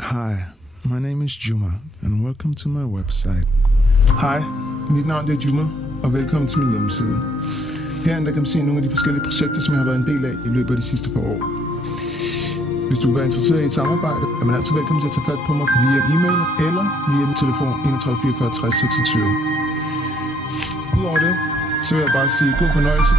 Hi, my name is Juma, and welcome to my website. Hej, mit navn er Juma, og velkommen til min hjemmeside. Herinde der kan man se nogle af de forskellige projekter, som jeg har været en del af i løbet af de sidste par år. Hvis du er interesseret i et samarbejde, er man altid velkommen til at tage fat på mig via e-mail eller via min telefon 31 44 60 26. Udover det, så vil jeg bare sige god fornøjelse.